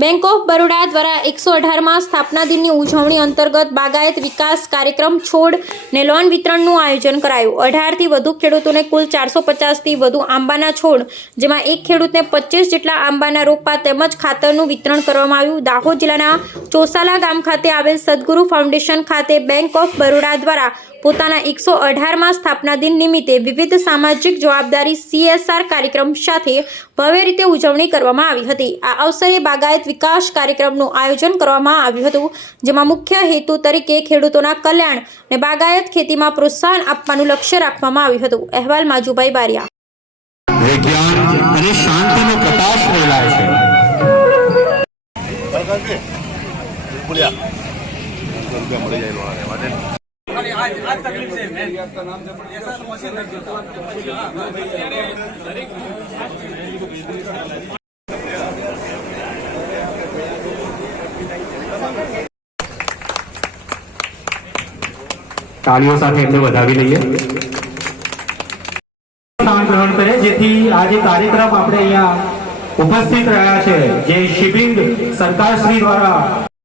Bank of Baroda દ્વારા 118માં સ્થાપના દિનની ઉજવણી અંતર્ગત બાગાયત વિકાસ કાર્યક્રમ છોડ ને લોન વિતરણનું આયોજન કરાયું। 18થી વધુ ખેડૂતોને કુલ 450થી વધુ આંબાના છોડ, જેમાં એક ખેડૂતને 25 જેટલા આંબાના રોપા તેમજ ખાતરનું વિતરણ કરવામાં આવ્યું। દાહોદ જિલ્લાના ચોસાલા ગામ ખાતે આવેલ સદગુરુ ફાઉન્ડેશન ખાતે બેંક ઓફ બરોડા દ્વારા પોતાના 118માં સ્થાપના દિન નિમિત્તે વિવિધ સામાજિક જવાબદારી CSR કાર્યક્રમ સાથે ભવ્ય રીતે ઉજવણી કરવામાં આવી હતી। આ અવસરે બાગાયત વિકાસ કાર્યક્રમનું આયોજન કરવામાં આવ્યું હતું, જેમાં મુખ્ય હેતુ તરીકે ખેડૂતોના કલ્યાણ અને બાગાયત ખેતીમાં પ્રોત્સાહન આપવાનું લક્ષ્ય રાખવામાં આવ્યું હતું। અહેવાલ માજુભાઈ બારિયા। વિજ્ઞાન અને શાંતિનો પ્રકાશ ફેલાય છે। आज तकलीफ से मैं आपका नाम जब ऐसा मशीन रख देता તાળીઓ સાથે એમને વધાવી લઈએ। સ્થાન ગ્રહણ કરે જેથી આજે કાર્યક્રમ આપણે અહીંયા ઉપસ્થિત રહ્યા છે, જે શિપિંગ સરકાર શ્રી દ્વારા